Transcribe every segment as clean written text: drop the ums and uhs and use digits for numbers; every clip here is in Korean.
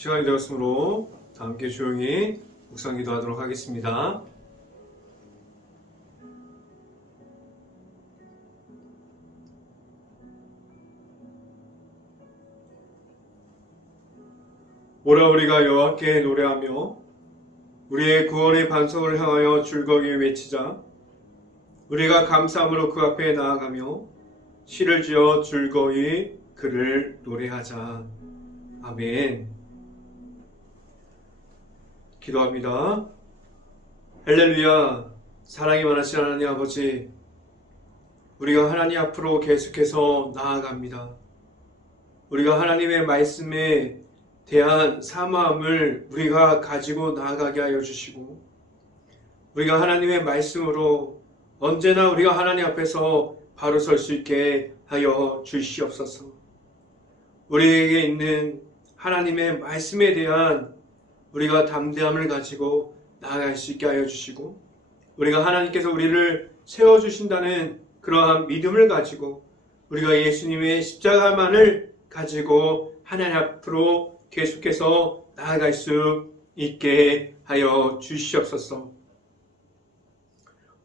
시간이 되었으므로 다 함께 조용히 묵상 기도하도록 하겠습니다. 오라 우리가 여호와께 노래하며 우리의 구원의 반석을 향하여 즐거이 외치자. 우리가 감사함으로 그 앞에 나아가며 시를 지어 즐거이 그를 노래하자. 아멘. 기도합니다. 할렐루야. 사랑이 많으신 하나님 아버지, 우리가 하나님 앞으로 계속해서 나아갑니다. 우리가 하나님의 말씀에 대한 사모함을 우리가 가지고 나아가게 하여 주시고, 우리가 하나님의 말씀으로 언제나 우리가 하나님 앞에서 바로 설 수 있게 하여 주시옵소서. 우리에게 있는 하나님의 말씀에 대한 우리가 담대함을 가지고 나아갈 수 있게 하여 주시고, 우리가 하나님께서 우리를 세워주신다는 그러한 믿음을 가지고 우리가 예수님의 십자가만을 가지고 하나님 앞으로 계속해서 나아갈 수 있게 하여 주시옵소서.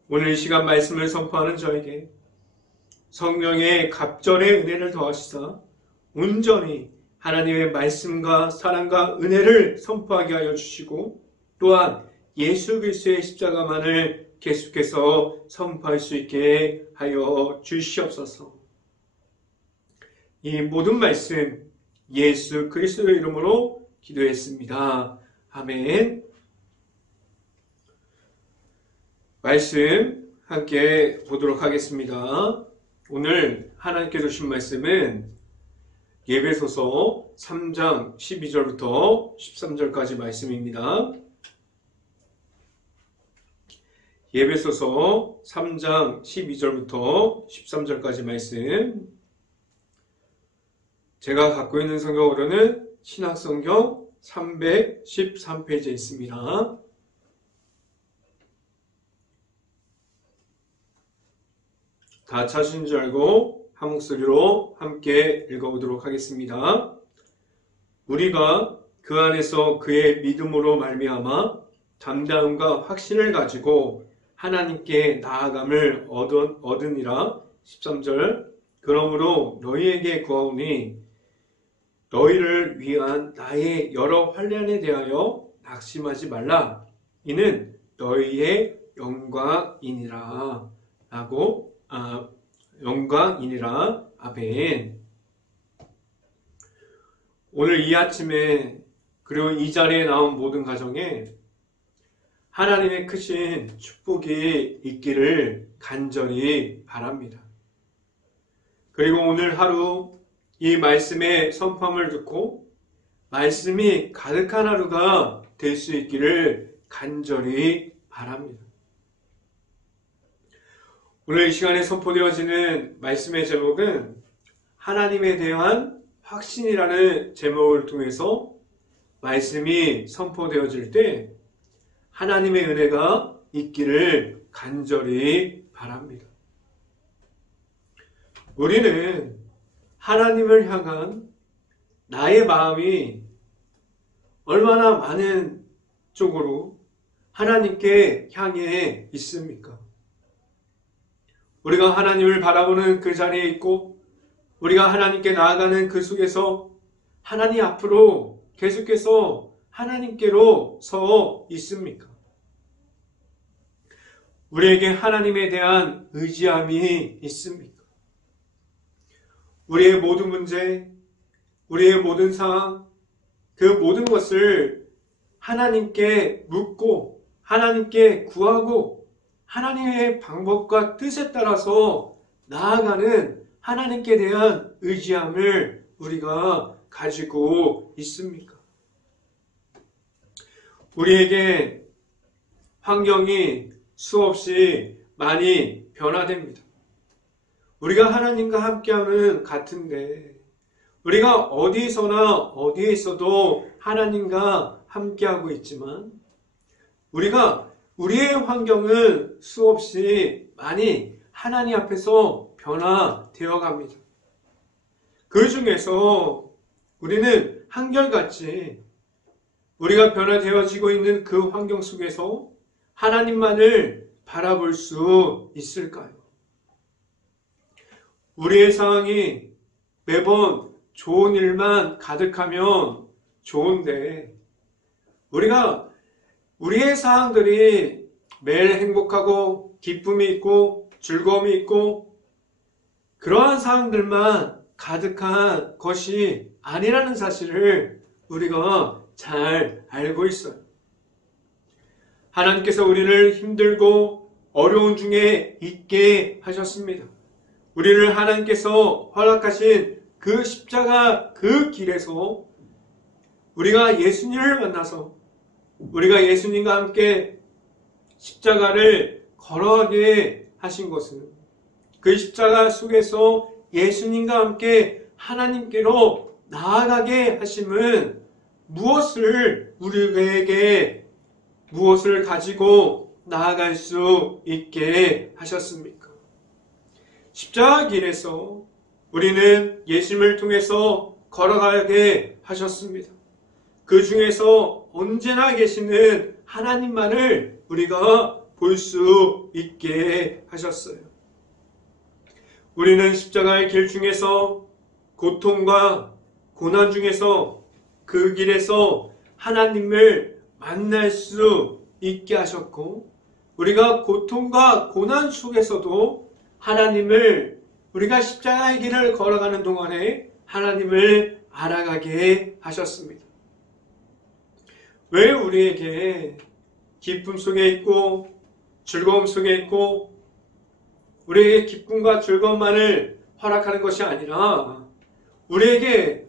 오늘 이 시간 말씀을 선포하는 저에게 성령의 갑절의 은혜를 더하시사 온전히 하나님의 말씀과 사랑과 은혜를 선포하게 하여 주시고, 또한 예수 그리스도의 십자가만을 계속해서 선포할 수 있게 하여 주시옵소서. 이 모든 말씀 예수 그리스도의 이름으로 기도했습니다. 아멘. 말씀 함께 보도록 하겠습니다. 오늘 하나님께서 주신 말씀은 예배소서 3장 12절부터 13절까지 말씀입니다. 예배소서 3장 12절부터 13절까지 말씀, 제가 갖고 있는 성경으로는 신약성경 313페이지에 있습니다. 다 찾으신 줄 알고 한 목소리로 함께 읽어보도록 하겠습니다. 우리가 그 안에서 그의 믿음으로 말미암아 담대함과 확신을 가지고 하나님께 나아감을 얻으니라. 13절, 그러므로 너희에게 구하오니 너희를 위한 나의 여러 환난에 대하여 낙심하지 말라. 이는 너희의 영광이니라. 영광이니라. 아멘. 오늘 이 아침에 그리고 이 자리에 나온 모든 가정에 하나님의 크신 축복이 있기를 간절히 바랍니다. 그리고 오늘 하루 이 말씀의 선포함을 듣고 말씀이 가득한 하루가 될 수 있기를 간절히 바랍니다. 오늘 이 시간에 선포되어지는 말씀의 제목은 하나님에 대한 확신이라는 제목을 통해서 말씀이 선포되어질 때 하나님의 은혜가 있기를 간절히 바랍니다. 우리는 하나님을 향한 나의 마음이 얼마나 많은 쪽으로 하나님께 향해 있습니까? 우리가 하나님을 바라보는 그 자리에 있고 우리가 하나님께 나아가는 그 속에서 하나님 앞으로 계속해서 하나님께로 서 있습니까? 우리에게 하나님에 대한 의지함이 있습니까? 우리의 모든 문제, 우리의 모든 상황, 그 모든 것을 하나님께 묻고 하나님께 구하고 하나님의 방법과 뜻에 따라서 나아가는 하나님께 대한 의지함을 우리가 가지고 있습니까? 우리에게 환경이 수없이 많이 변화됩니다. 우리가 하나님과 함께하는 같은데 우리가 어디서나 어디에 있어도 하나님과 함께하고 있지만 우리가 우리의 환경은 수없이 많이 하나님 앞에서 변화되어 갑니다. 그 중에서 우리는 한결같이 우리가 변화되어지고 있는 그 환경 속에서 하나님만을 바라볼 수 있을까요? 우리의 상황이 매번 좋은 일만 가득하면 좋은데, 우리의 상황들이 매일 행복하고 기쁨이 있고 즐거움이 있고 그러한 상황들만 가득한 것이 아니라는 사실을 우리가 잘 알고 있어요. 하나님께서 우리를 힘들고 어려운 중에 있게 하셨습니다. 우리를 하나님께서 허락하신 그 십자가 그 길에서 우리가 예수님을 만나서 우리가 예수님과 함께 십자가를 걸어가게 하신 것은 그 십자가 속에서 예수님과 함께 하나님께로 나아가게 하심은 무엇을 가지고 나아갈 수 있게 하셨습니까? 십자가 길에서 우리는 예수님을 통해서 걸어가게 하셨습니다. 그 중에서 언제나 계시는 하나님만을 우리가 볼 수 있게 하셨어요. 우리는 십자가의 길 중에서 고통과 고난 중에서 그 길에서 하나님을 만날 수 있게 하셨고, 우리가 고통과 고난 속에서도 우리가 십자가의 길을 걸어가는 동안에 하나님을 알아가게 하셨습니다. 왜 우리에게 기쁨 속에 있고 즐거움 속에 있고 우리에게 기쁨과 즐거움만을 허락하는 것이 아니라 우리에게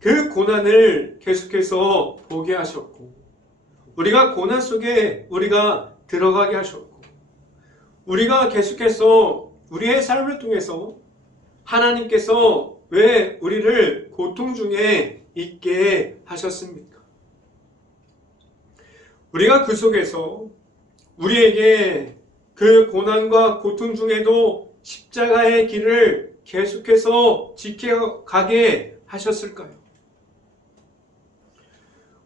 그 고난을 계속해서 보게 하셨고, 우리가 고난 속에 우리가 들어가게 하셨고, 우리가 계속해서 우리의 삶을 통해서 하나님께서 왜 우리를 고통 중에 있게 하셨습니까? 우리가 그 속에서 우리에게 그 고난과 고통 중에도 십자가의 길을 계속해서 지켜가게 하셨을까요?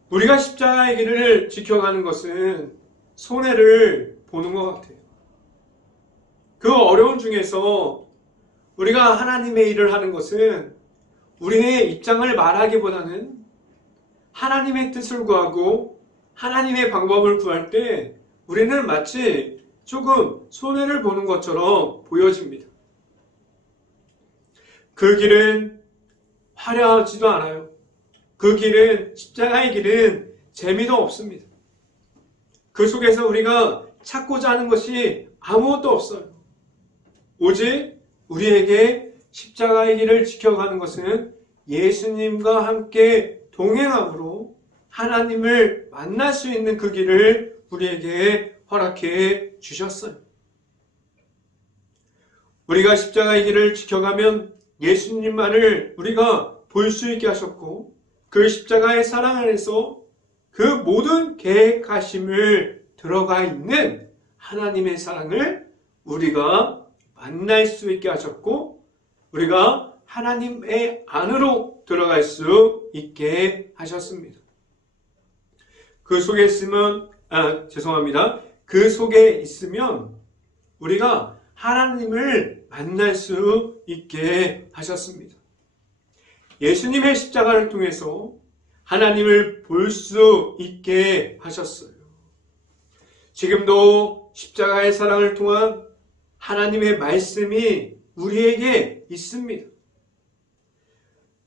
우리가 십자가의 길을 지켜가는 것은 손해를 보는 것 같아요. 그 어려운 중에서 우리가 하나님의 일을 하는 것은 우리의 입장을 말하기보다는 하나님의 뜻을 구하고 하나님의 방법을 구할 때 우리는 마치 조금 손해를 보는 것처럼 보여집니다. 그 길은 화려하지도 않아요. 그 길은, 십자가의 길은 재미도 없습니다. 그 속에서 우리가 찾고자 하는 것이 아무것도 없어요. 오직 우리에게 십자가의 길을 지켜가는 것은 예수님과 함께 동행함으로 하나님을 만날 수 있는 그 길을 우리에게 허락해 주셨어요. 우리가 십자가의 길을 지켜가면 예수님만을 우리가 볼 수 있게 하셨고, 그 십자가의 사랑 안에서 그 모든 계획하심을 들어가 있는 하나님의 사랑을 우리가 만날 수 있게 하셨고, 우리가 하나님의 안으로 들어갈 수 있게 하셨습니다. 그 속에 있으면 우리가 하나님을 만날 수 있게 하셨습니다. 예수님의 십자가를 통해서 하나님을 볼 수 있게 하셨어요. 지금도 십자가의 사랑을 통한 하나님의 말씀이 우리에게 있습니다.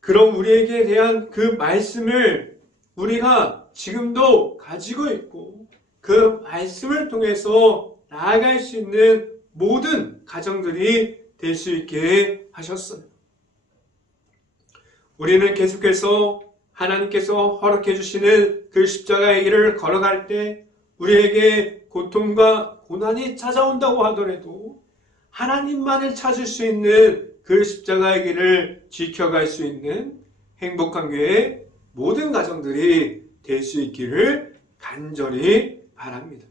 그럼 우리에게 대한 그 말씀을 우리가 지금도 가지고 있고 그 말씀을 통해서 나아갈 수 있는 모든 가정들이 될 수 있게 하셨어요. 우리는 계속해서 하나님께서 허락해 주시는 그 십자가의 길을 걸어갈 때 우리에게 고통과 고난이 찾아온다고 하더라도 하나님만을 찾을 수 있는 그 십자가의 길을 지켜갈 수 있는 행복한 교회 모든 가정들이 될 수 있기를 간절히 바랍니다.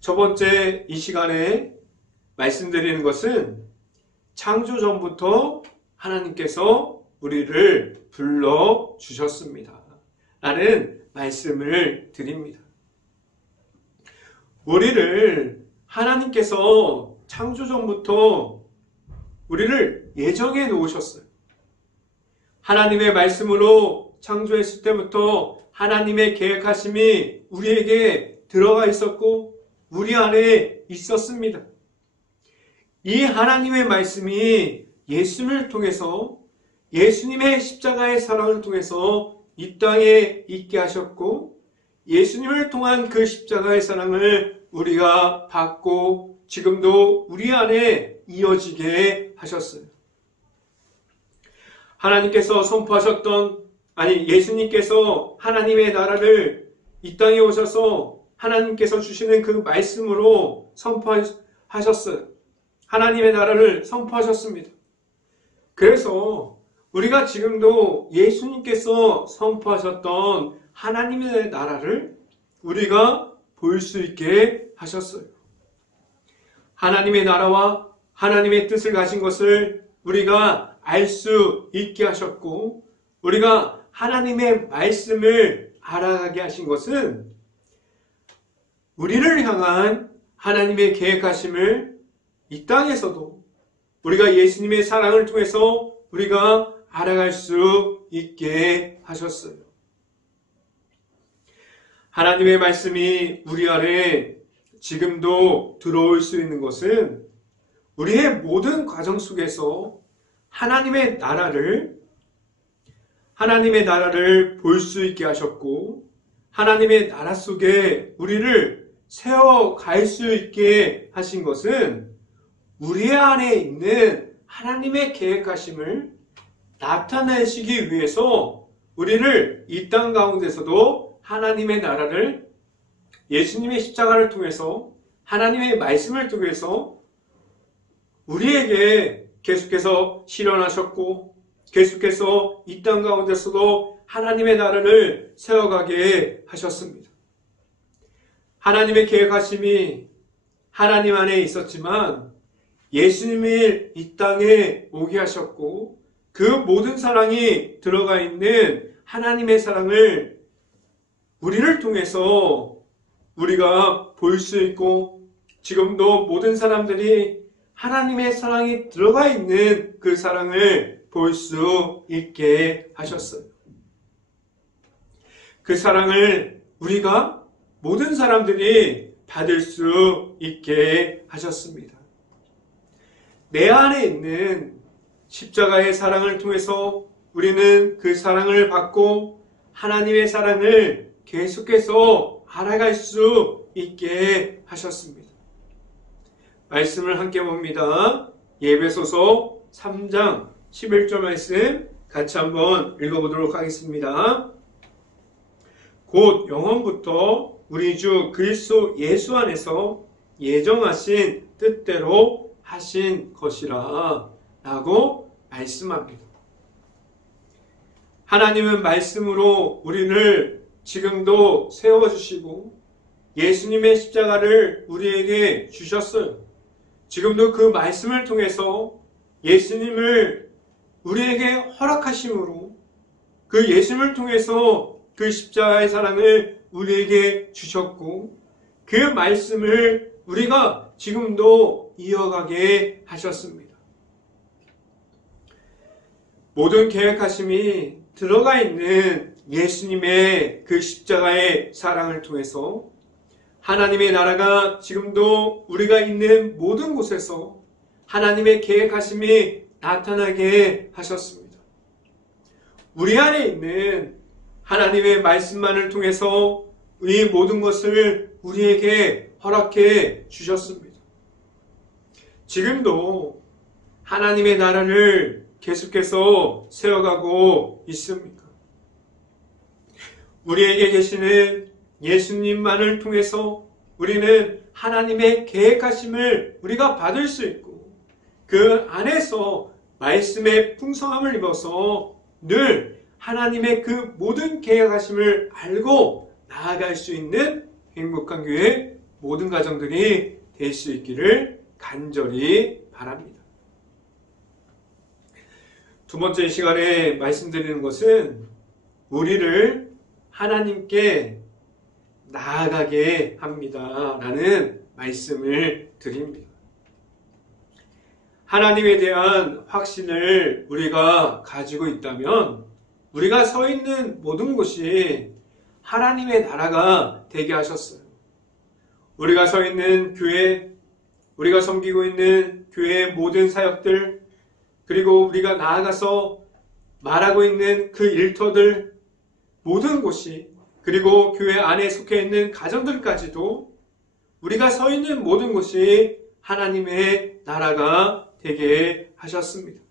첫 번째 이 시간에 말씀드리는 것은 창조 전부터 하나님께서 우리를 불러주셨습니다 라는 말씀을 드립니다. 우리를 하나님께서 창조전부터 우리를 예정해 놓으셨어요. 하나님의 말씀으로 창조했을 때부터 하나님의 계획하심이 우리에게 들어가 있었고 우리 안에 있었습니다. 이 하나님의 말씀이 예수님을 통해서 예수님의 십자가의 사랑을 통해서 이 땅에 있게 하셨고 예수님을 통한 그 십자가의 사랑을 우리가 받고 지금도 우리 안에 이어지게 하셨어요. 하나님께서 선포하셨던 예수님께서 하나님의 나라를 이 땅에 오셔서 하나님께서 주시는 그 말씀으로 선포하셨어요. 하나님의 나라를 선포하셨습니다. 그래서 우리가 지금도 예수님께서 선포하셨던 하나님의 나라를 우리가 볼 수 있게 하셨어요. 하나님의 나라와 하나님의 뜻을 가진 것을 우리가 알 수 있게 하셨고 우리가 하나님의 말씀을 알아가게 하신 것은 우리를 향한 하나님의 계획하심을 이 땅에서도 우리가 예수님의 사랑을 통해서 우리가 알아갈 수 있게 하셨어요. 하나님의 말씀이 우리 안에 지금도 들어올 수 있는 것은 우리의 모든 과정 속에서 하나님의 나라를 볼 수 있게 하셨고 하나님의 나라 속에 우리를 세워갈 수 있게 하신 것은 우리 안에 있는 하나님의 계획하심을 나타내시기 위해서 우리를 이 땅 가운데서도 하나님의 나라를 예수님의 십자가를 통해서 하나님의 말씀을 통해서 우리에게 계속해서 실현하셨고 계속해서 이 땅 가운데서도 하나님의 나라를 세워가게 하셨습니다. 하나님의 계획하심이 하나님 안에 있었지만 예수님이 이 땅에 오게 하셨고 그 모든 사랑이 들어가 있는 하나님의 사랑을 우리를 통해서 우리가 볼 수 있고 지금도 모든 사람들이 하나님의 사랑이 들어가 있는 그 사랑을 볼 수 있게 하셨어요. 그 사랑을 우리가 모든 사람들이 받을 수 있게 하셨습니다. 내 안에 있는 십자가의 사랑을 통해서 우리는 그 사랑을 받고 하나님의 사랑을 계속해서 알아갈 수 있게 하셨습니다. 말씀을 함께 봅니다. 에베소서 3장 11절 말씀 같이 한번 읽어보도록 하겠습니다. 곧 영원부터 우리 주 그리스도 예수 안에서 예정하신 뜻대로 하신 것이라 라고 말씀합니다. 하나님은 말씀으로 우리를 지금도 세워주시고 예수님의 십자가를 우리에게 주셨어요. 지금도 그 말씀을 통해서 예수님을 우리에게 허락하심으로 그 예수님을 통해서 그 십자가의 사랑을 우리에게 주셨고 그 말씀을 우리가 지금도 이어가게 하셨습니다. 모든 계획하심이 들어가 있는 예수님의 그 십자가의 사랑을 통해서 하나님의 나라가 지금도 우리가 있는 모든 곳에서 하나님의 계획하심이 나타나게 하셨습니다. 우리 안에 있는 하나님의 말씀만을 통해서 이 모든 것을 우리에게 허락해 주셨습니다. 지금도 하나님의 나라를 계속해서 세워가고 있습니다. 우리에게 계시는 예수님만을 통해서 우리는 하나님의 계획하심을 우리가 받을 수 있고 그 안에서 말씀의 풍성함을 입어서 늘 하나님의 그 모든 계획하심을 알고 나아갈 수 있는 행복한 교회 모든 가정들이 될 수 있기를 간절히 바랍니다. 두 번째 시간에 말씀드리는 것은 우리를 하나님께 나아가게 합니다. 라는 말씀을 드립니다. 하나님에 대한 확신을 우리가 가지고 있다면 우리가 서 있는 모든 곳이 하나님의 나라가 되게 하셨어요. 우리가 서 있는 교회, 우리가 섬기고 있는 교회의 모든 사역들, 그리고 우리가 나아가서 말하고 있는 그 일터들, 모든 곳이, 그리고 교회 안에 속해 있는 가정들까지도 우리가 서 있는 모든 곳이 하나님의 나라가 되게 하셨습니다.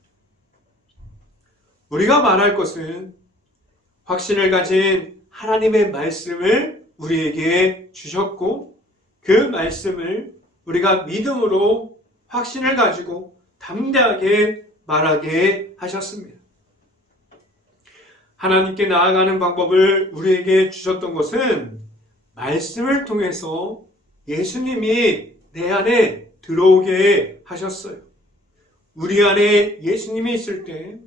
우리가 말할 것은 확신을 가진 하나님의 말씀을 우리에게 주셨고 그 말씀을 우리가 믿음으로 확신을 가지고 담대하게 말하게 하셨습니다. 하나님께 나아가는 방법을 우리에게 주셨던 것은 말씀을 통해서 예수님이 내 안에 들어오게 하셨어요. 우리 안에 예수님이 있을 때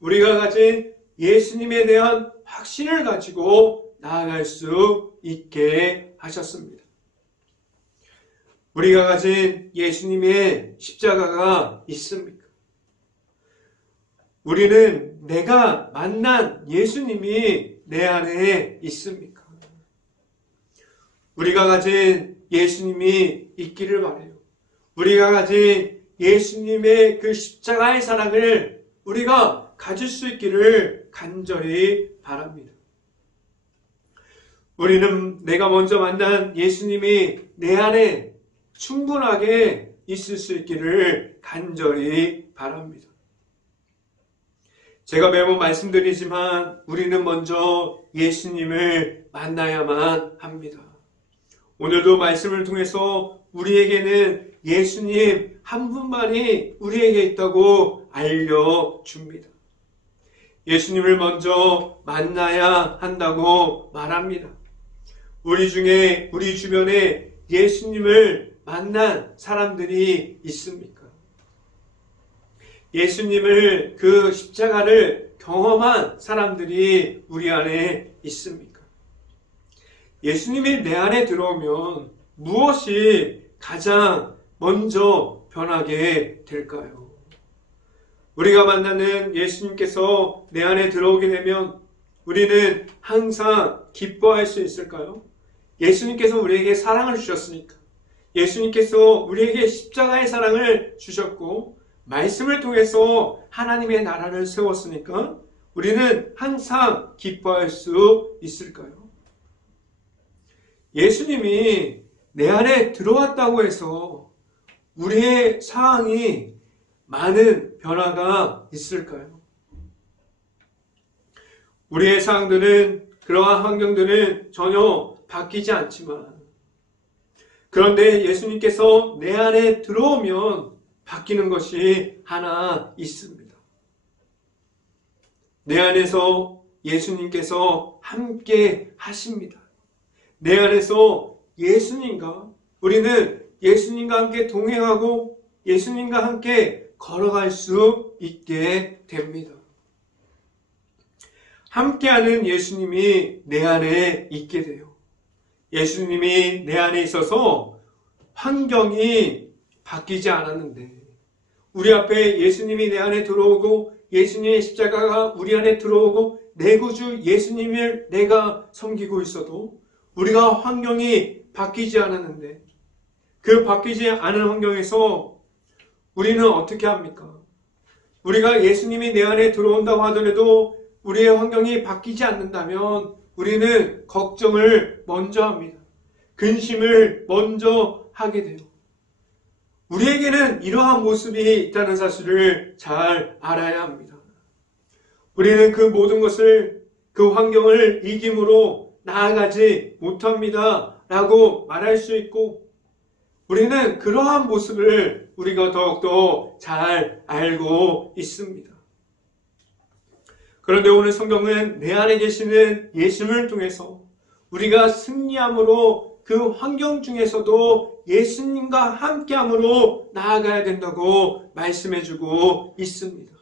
우리가 가진 예수님에 대한 확신을 가지고 나아갈 수 있게 하셨습니다. 우리가 가진 예수님의 십자가가 있습니까? 우리는 내가 만난 예수님이 내 안에 있습니까? 우리가 가진 예수님이 있기를 바라요. 우리가 가진 예수님의 그 십자가의 사랑을 우리가 가질 수 있기를 간절히 바랍니다. 우리는 내가 먼저 만난 예수님이 내 안에 충분하게 있을 수 있기를 간절히 바랍니다. 제가 매번 말씀드리지만 우리는 먼저 예수님을 만나야만 합니다. 오늘도 말씀을 통해서 우리에게는 예수님 한 분만이 우리에게 있다고 알려줍니다. 예수님을 먼저 만나야 한다고 말합니다. 우리 중에, 우리 주변에 예수님을 만난 사람들이 있습니까? 예수님을, 그 십자가를 경험한 사람들이 우리 안에 있습니까? 예수님이 내 안에 들어오면 무엇이 가장 먼저 변하게 될까요? 우리가 만나는 예수님께서 내 안에 들어오게 되면 우리는 항상 기뻐할 수 있을까요? 예수님께서 우리에게 사랑을 주셨으니까, 예수님께서 우리에게 십자가의 사랑을 주셨고 말씀을 통해서 하나님의 나라를 세웠으니까 우리는 항상 기뻐할 수 있을까요? 예수님이 내 안에 들어왔다고 해서 우리의 상황이 많은 변화가 있을까요? 우리의 상황들은, 그러한 환경들은 전혀 바뀌지 않지만, 그런데 예수님께서 내 안에 들어오면 바뀌는 것이 하나 있습니다. 내 안에서 예수님께서 함께 하십니다. 내 안에서 예수님과, 우리는 예수님과 함께 동행하고 예수님과 함께 걸어갈 수 있게 됩니다. 함께하는 예수님이 내 안에 있게 돼요. 예수님이 내 안에 있어서 환경이 바뀌지 않았는데, 우리 앞에 예수님이 내 안에 들어오고 예수님의 십자가가 우리 안에 들어오고 내 구주 예수님을 내가 섬기고 있어도 우리가 환경이 바뀌지 않았는데, 그 바뀌지 않은 환경에서 우리는 어떻게 합니까? 우리가 예수님이 내 안에 들어온다고 하더라도 우리의 환경이 바뀌지 않는다면 우리는 걱정을 먼저 합니다. 근심을 먼저 하게 돼요. 우리에게는 이러한 모습이 있다는 사실을 잘 알아야 합니다. 우리는 그 모든 것을, 그 환경을 이김으로 나아가지 못합니다 라고 말할 수 있고, 우리는 그러한 모습을 우리가 더욱더 잘 알고 있습니다. 그런데 오늘 성경은 내 안에 계시는 예수님을 통해서 우리가 승리함으로 그 환경 중에서도 예수님과 함께함으로 나아가야 된다고 말씀해주고 있습니다.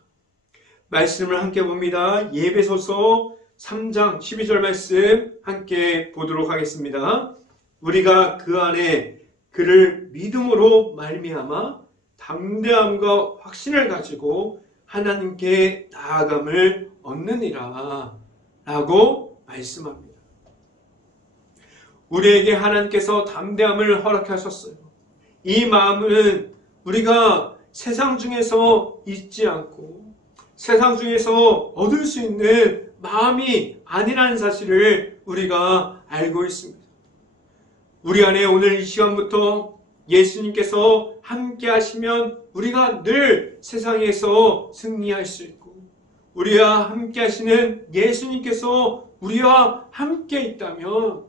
말씀을 함께 봅니다. 에베소서 3장 12절 말씀 함께 보도록 하겠습니다. 우리가 그 안에 그를 믿음으로 말미암아 담대함과 확신을 가지고 하나님께 나아감을 얻느니라 라고 말씀합니다. 우리에게 하나님께서 담대함을 허락하셨어요. 이 마음은 우리가 세상 중에서 잊지 않고 세상 중에서 얻을 수 있는 마음이 아니라는 사실을 우리가 알고 있습니다. 우리 안에 오늘 이 시간부터 예수님께서 함께 하시면 우리가 늘 세상에서 승리할 수 있고 우리와 함께 하시는 예수님께서 우리와 함께 있다면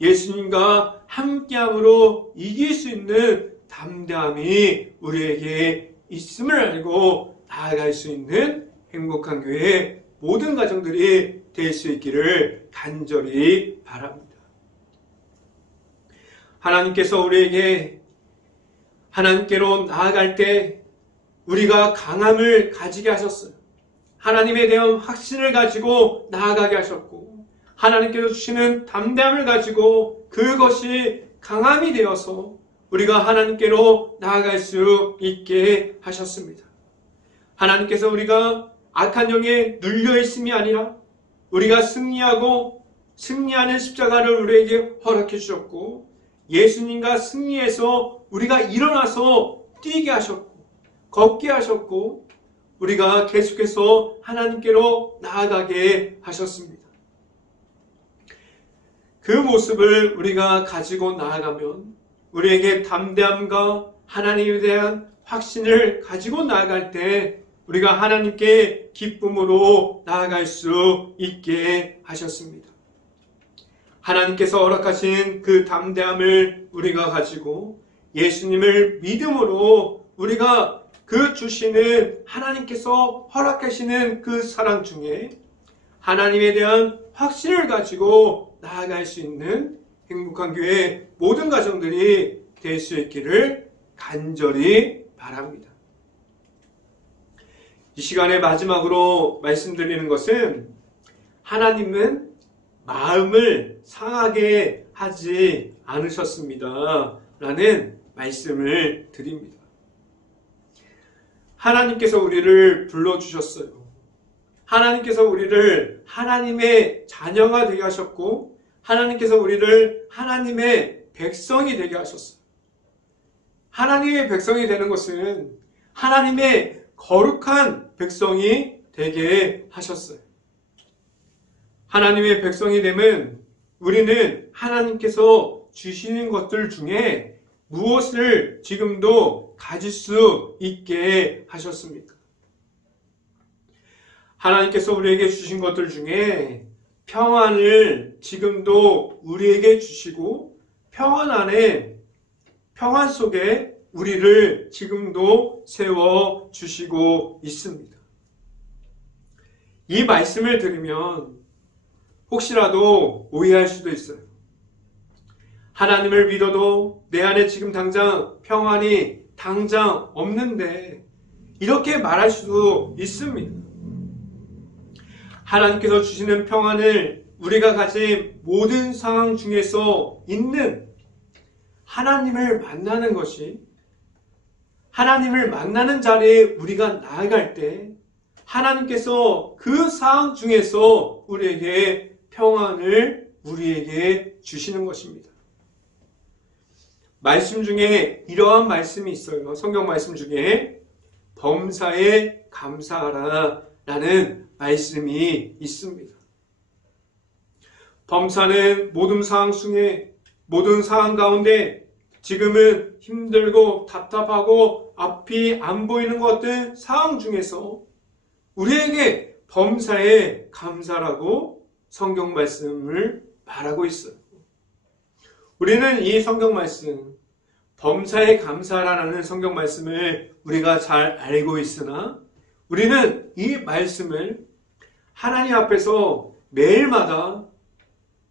예수님과 함께함으로 이길 수 있는 담대함이 우리에게 있음을 알고 나아갈 수 있는 행복한 교회 모든 가정들이 될 수 있기를 간절히 바랍니다. 하나님께서 우리에게 하나님께로 나아갈 때 우리가 강함을 가지게 하셨어요. 하나님에 대한 확신을 가지고 나아가게 하셨고 하나님께서 주시는 담대함을 가지고 그것이 강함이 되어서 우리가 하나님께로 나아갈 수 있게 하셨습니다. 하나님께서 우리가 악한 영에 눌려 있음이 아니라 우리가 승리하는 십자가를 우리에게 허락해 주셨고 예수님과 승리해서 우리가 일어나서 뛰게 하셨고 걷게 하셨고 우리가 계속해서 하나님께로 나아가게 하셨습니다. 그 모습을 우리가 가지고 나아가면 우리에게 담대함과 하나님에 대한 확신을 가지고 나아갈 때 우리가 하나님께 기쁨으로 나아갈 수 있게 하셨습니다. 하나님께서 허락하신 그 담대함을 우리가 가지고 예수님을 믿음으로 우리가 그 주시는 하나님께서 허락하시는 그 사랑 중에 하나님에 대한 확신을 가지고 나아갈 수 있는 행복한 교회 모든 가정들이 될 수 있기를 간절히 바랍니다. 이 시간에 마지막으로 말씀드리는 것은 하나님은 마음을 상하게 하지 않으셨습니다. 라는 말씀을 드립니다. 하나님께서 우리를 불러주셨어요. 하나님께서 우리를 하나님의 자녀가 되게 하셨고 하나님께서 우리를 하나님의 백성이 되게 하셨어요. 하나님의 백성이 되는 것은 하나님의 거룩한 백성이 되게 하셨어요. 하나님의 백성이 되면 우리는 하나님께서 주시는 것들 중에 무엇을 지금도 가질 수 있게 하셨습니까? 하나님께서 우리에게 주신 것들 중에 평안을 지금도 우리에게 주시고 평안 안에 평안 속에 우리를 지금도 세워 주시고 있습니다. 이 말씀을 들으면 혹시라도 오해할 수도 있어요. 하나님을 믿어도 내 안에 지금 당장 평안이 당장 없는데 이렇게 말할 수도 있습니다. 하나님께서 주시는 평안을 우리가 가진 모든 상황 중에서 있는 하나님을 만나는 것이 하나님을 만나는 자리에 우리가 나아갈 때 하나님께서 그 상황 중에서 우리에게 평안을 우리에게 주시는 것입니다. 말씀 중에 이러한 말씀이 있어요. 성경 말씀 중에 범사에 감사하라 라는 말씀이 있습니다. 범사는 모든 상황 가운데 지금은 힘들고 답답하고 앞이 안 보이는 것 같은 상황 중에서 우리에게 범사에 감사라고 성경 말씀을 말하고 있어요. 우리는 이 성경 말씀, 범사에 감사라는 성경 말씀을 우리가 잘 알고 있으나 우리는 이 말씀을 하나님 앞에서 매일마다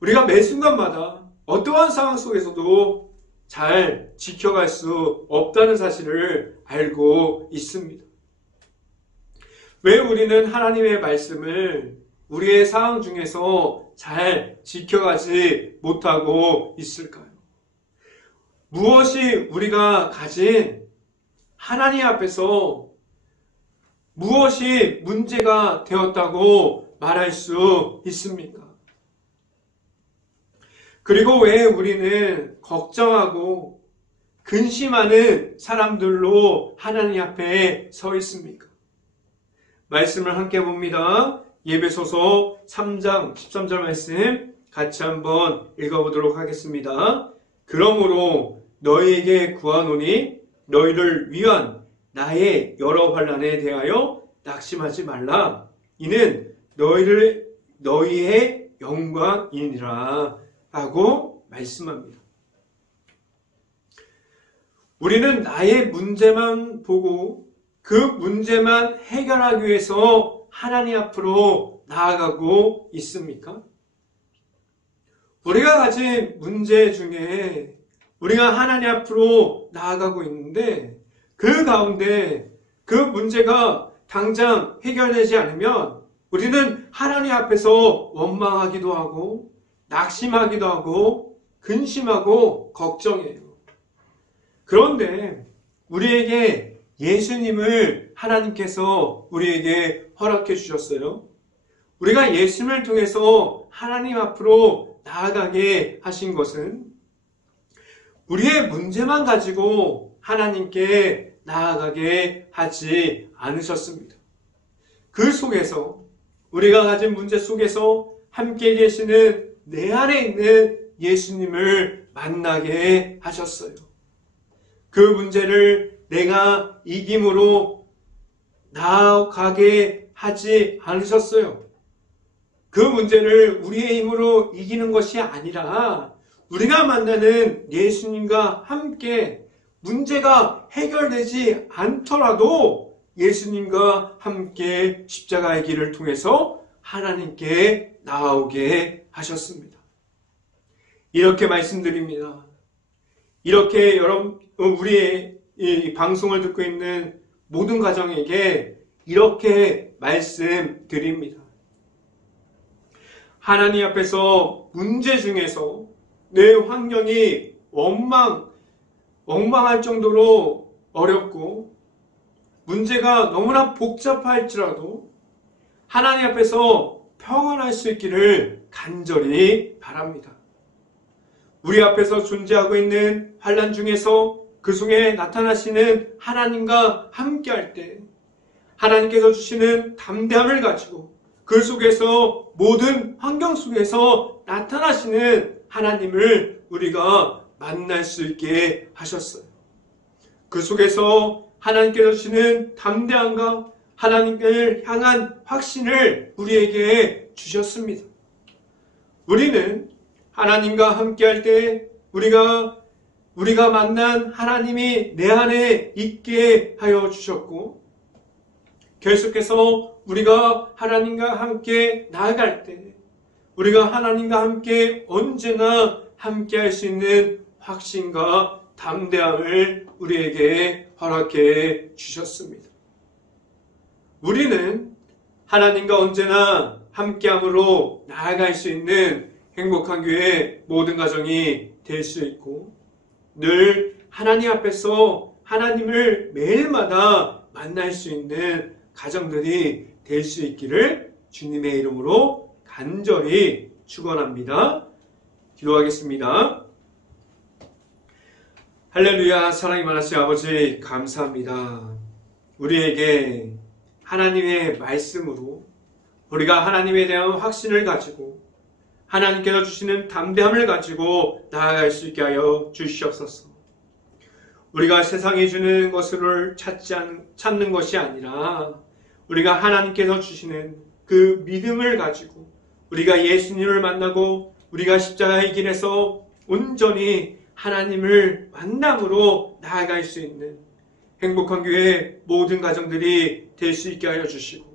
우리가 매 순간마다 어떠한 상황 속에서도 잘 지켜갈 수 없다는 사실을 알고 있습니다. 왜 우리는 하나님의 말씀을 우리의 상황 중에서 잘 지켜가지 못하고 있을까요? 무엇이 우리가 가진 하나님 앞에서 무엇이 문제가 되었다고 말할 수 있습니까? 그리고 왜 우리는 걱정하고 근심하는 사람들로 하나님 앞에 서 있습니까? 말씀을 함께 봅니다. 에베소서 3장 13절 말씀 같이 한번 읽어보도록 하겠습니다. 그러므로 너희에게 구하노니 너희를 위한 나의 여러 환난에 대하여 낙심하지 말라. 이는 너희의 영광이니라 라고 말씀합니다. 우리는 나의 문제만 보고 그 문제만 해결하기 위해서 하나님 앞으로 나아가고 있습니까? 우리가 가진 문제 중에 우리가 하나님 앞으로 나아가고 있는데 그 가운데 그 문제가 당장 해결되지 않으면 우리는 하나님 앞에서 원망하기도 하고 낙심하기도 하고 근심하고 걱정해요. 그런데 우리에게 예수님을 하나님께서 우리에게 허락해 주셨어요. 우리가 예수님을 통해서 하나님 앞으로 나아가게 하신 것은 우리의 문제만 가지고 하나님께 나아가게 하지 않으셨습니다. 그 속에서 우리가 가진 문제 속에서 함께 계시는 내 안에 있는 예수님을 만나게 하셨어요. 그 문제를 내가 이김으로 나아가게 하지 않으셨어요. 그 문제를 우리의 힘으로 이기는 것이 아니라 우리가 만나는 예수님과 함께 문제가 해결되지 않더라도 예수님과 함께 십자가의 길을 통해서 하나님께 나아오게 하셨습니다. 이렇게 말씀드립니다. 이렇게 우리의 이 방송을 듣고 있는 모든 가정에게 이렇게 말씀드립니다. 하나님 앞에서 문제 중에서 내 환경이 엉망할 정도로 어렵고 문제가 너무나 복잡할지라도 하나님 앞에서 평안할 수 있기를 간절히 바랍니다. 우리 앞에서 존재하고 있는 환난 중에서 그 속에 나타나시는 하나님과 함께할 때 하나님께서 주시는 담대함을 가지고 그 속에서 모든 환경 속에서 나타나시는 하나님을 우리가 만날 수 있게 하셨어요. 그 속에서 하나님께서 주시는 담대함과 하나님을 향한 확신을 우리에게 주셨습니다. 우리는 하나님과 함께할 때 우리가 만난 하나님이 내 안에 있게 하여 주셨고 계속해서 우리가 하나님과 함께 나아갈 때 우리가 하나님과 함께 언제나 함께할 수 있는 확신과 담대함을 우리에게 허락해 주셨습니다. 우리는 하나님과 언제나 함께함으로 나아갈 수 있는 행복한 교회 모든 가정이 될 수 있고 늘 하나님 앞에서 하나님을 매일마다 만날 수 있는 가정들이 될 수 있기를 주님의 이름으로 간절히 축원합니다. 기도하겠습니다. 할렐루야. 사랑이 많으신 아버지 감사합니다. 우리에게 하나님의 말씀으로 우리가 하나님에 대한 확신을 가지고 하나님께서 주시는 담대함을 가지고 나아갈 수 있게 하여 주시옵소서. 우리가 세상이 주는 것을 찾는 것이 아니라 우리가 하나님께서 주시는 그 믿음을 가지고 우리가 예수님을 만나고 우리가 십자가의 길에서 온전히 하나님을 만남으로 나아갈 수 있는 행복한 교회 모든 가정들이 될 수 있게 하여 주시고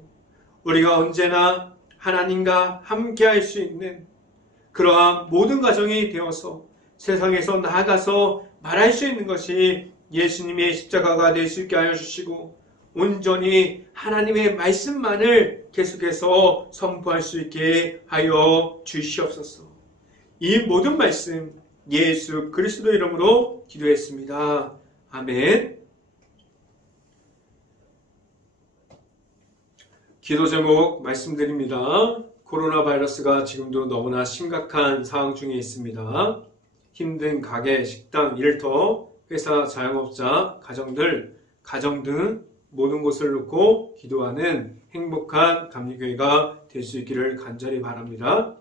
우리가 언제나 하나님과 함께할 수 있는 그러한 모든 가정이 되어서 세상에서 나아가서 말할 수 있는 것이 예수님의 십자가가 될 수 있게 하여 주시고 온전히 하나님의 말씀만을 계속해서 선포할 수 있게 하여 주시옵소서. 이 모든 말씀 예수 그리스도 이름으로 기도했습니다. 아멘. 기도 제목 말씀드립니다. 코로나 바이러스가 지금도 너무나 심각한 상황 중에 있습니다. 힘든 가게, 식당, 일터, 회사, 자영업자, 가정 등 모든 곳을 놓고 기도하는 행복한 감리교회가 될 수 있기를 간절히 바랍니다.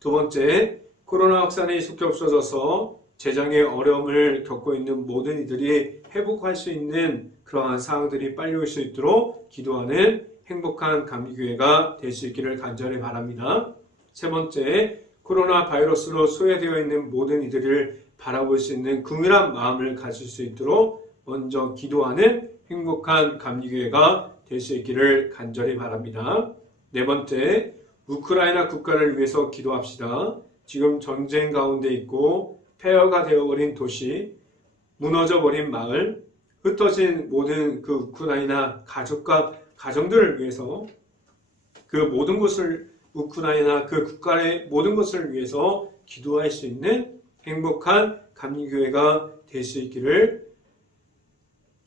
두 번째, 코로나 확산이 속히 없어져서 재정의 어려움을 겪고 있는 모든 이들이 회복할 수 있는 그러한 상황들이 빨리 올 수 있도록 기도하는 행복한 감리교회가 될 수 있기를 간절히 바랍니다. 세 번째, 코로나 바이러스로 소외되어 있는 모든 이들을 바라볼 수 있는 긍휼한 마음을 가질 수 있도록 먼저 기도하는 행복한 감리교회가 될 수 있기를 간절히 바랍니다. 네 번째, 우크라이나 국가를 위해서 기도합시다. 지금 전쟁 가운데 있고 폐허가 되어버린 도시, 무너져버린 마을, 흩어진 모든 그 우크라이나 가족과 가정들을 위해서 그 모든 것을 우크라이나 그 국가의 모든 것을 위해서 기도할 수 있는 행복한 감리교회가 될 수 있기를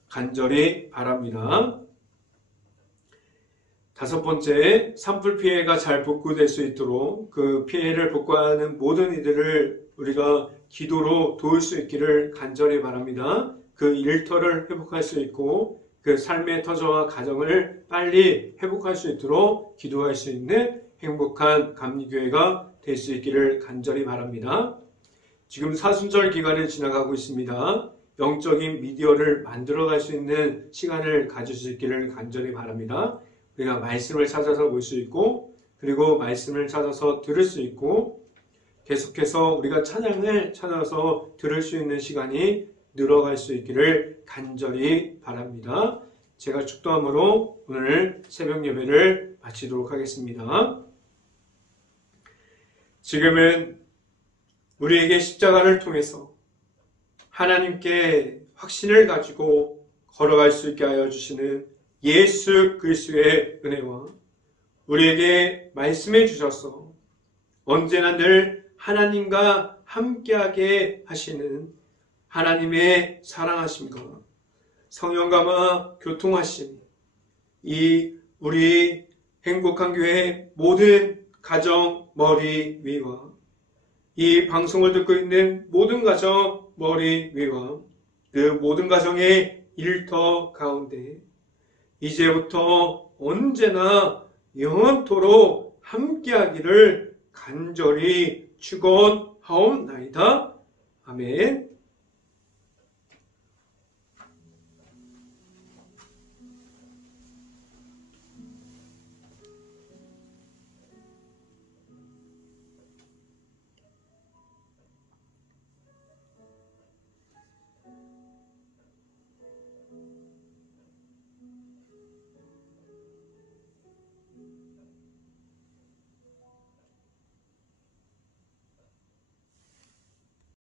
간절히 바랍니다. 다섯 번째, 산불 피해가 잘 복구될 수 있도록 그 피해를 복구하는 모든 이들을 우리가 기도로 도울 수 있기를 간절히 바랍니다. 그 일터를 회복할 수 있고 그 삶의 터전과 가정을 빨리 회복할 수 있도록 기도할 수 있는 행복한 감리교회가 될 수 있기를 간절히 바랍니다. 지금 사순절 기간을 지나가고 있습니다. 영적인 미디어를 만들어갈 수 있는 시간을 가질 수 있기를 간절히 바랍니다. 우리가 말씀을 찾아서 볼 수 있고 그리고 말씀을 찾아서 들을 수 있고 계속해서 우리가 찬양을 찾아서 들을 수 있는 시간이 늘어갈 수 있기를 간절히 바랍니다. 제가 축도함으로 오늘 새벽 예배를 마치도록 하겠습니다. 지금은 우리에게 십자가를 통해서 하나님께 확신을 가지고 걸어갈 수 있게 하여 주시는 예수 그리스도의 은혜와 우리에게 말씀해 주셔서 언제나 늘 하나님과 함께하게 하시는 하나님의 사랑하심과 성령감화 교통하심, 이 우리 행복한 교회 모든 가정 머리 위와 이 방송을 듣고 있는 모든 가정 머리 위와 그 모든 가정의 일터 가운데 이제부터 언제나 영원토록 함께하기를 간절히 축원하옵나이다. 아멘.